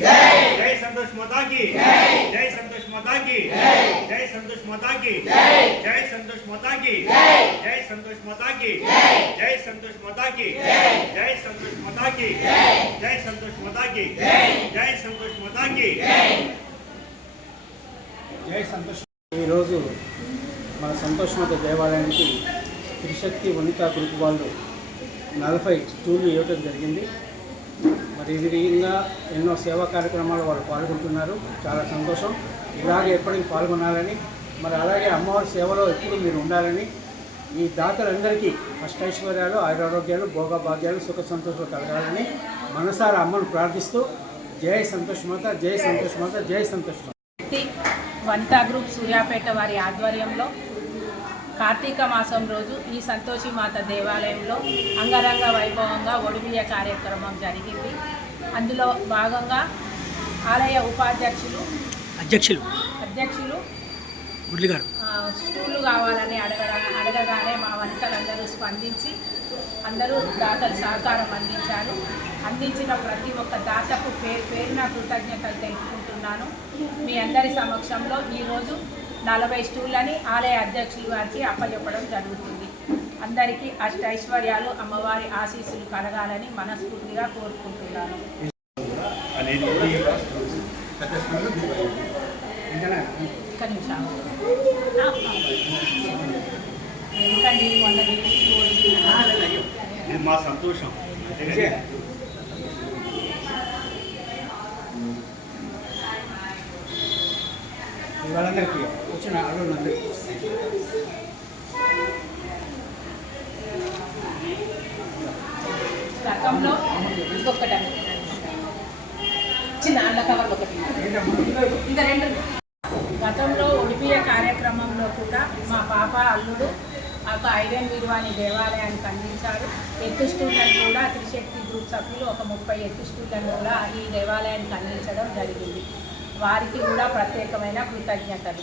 जय संतोष माता की जय संतोष माता की जय संतोष माता की जय संतोष माता की जय संतोष माता की जय संतोष माता की जय संतोष माता की जय संतोष माता की जय संतोष माता की जय संतोष ఈ రోజు మన సంతోష్ మాత దేవాలయానికి త్రిశక్తి వనితా గ్రూప్ వాళ్ళు 40 స్టూళ్ళు ఇవ్వడం జరిగింది. మరి ఈ విధంగా ఎన్నో సేవా కార్యక్రమాలు వాళ్ళు పాల్గొంటున్నారు. చాలా సంతోషం. ఇలాగే ఎప్పటికీ పాల్గొనాలని, మరి అలాగే అమ్మవారి సేవలో ఎప్పుడు మీరు ఉండాలని, ఈ దాతలందరికీ అష్టైశ్వర్యాలు, ఆయురారోగ్యాలు, భోగభాగ్యాలు, సుఖ సంతోషాలు కలగాలని మనసారా అమ్మను ప్రార్థిస్తూ జై సంతోష్ మాత, జై సంతోష్ మాత, జై సంతోష్ మాత. వనితా గ్రూప్ సూర్యాపేట వారి ఆధ్వర్యంలో కార్తీక మాసం రోజు ఈ సంతోషి మాత దేవాలయంలో అంగరంగ వైభవంగా ఒడిబియ్య కార్యక్రమం జరిగింది. అందులో భాగంగా ఆలయ అధ్యక్షులు స్టూళ్ళు కావాలని అడగగానే మా వనితలందరూ స్పందించి అందరూ దాతలు సహకారం అందించారు. అందించిన ప్రతి ఒక్క దాతకు పేరున కృతజ్ఞతలు తెలుపుకుంటున్నాను. మీ అందరి సమక్షంలో ఈరోజు 40 స్టూళ్ళని ఆలయ అధ్యక్షులు వారికి అప్పచెప్పడం జరుగుతుంది. అందరికీ అష్టైశ్వర్యాలు, అమ్మవారి ఆశీస్సులు కలగాలని మనస్ఫూర్తిగా కోరుకుంటున్నాను. ఎందుకండి మొన్న మా సంతోషం వాళ్ళందరికీ వచ్చిన అడుగులందరికీ రకంలో ఇంకొకటి చిన్న అండ కవర్లు ఒకటి ఇంకా 2. గతంలో ఒడిబియ్య కార్యక్రమంలో కూడా మా పాప అల్లుడు ఒక ఐరన్ వీర్వాణి దేవాలయానికి అందించారు. ఎత్తు స్టూళ్ళను కూడా త్రిశక్తి గ్రూప్ సభ్యులు ఒక 30 ఎత్తు స్టూళ్ళను కూడా ఈ దేవాలయానికి అందించడం జరిగింది. వారికి కూడా ప్రత్యేకమైన కృతజ్ఞతలు.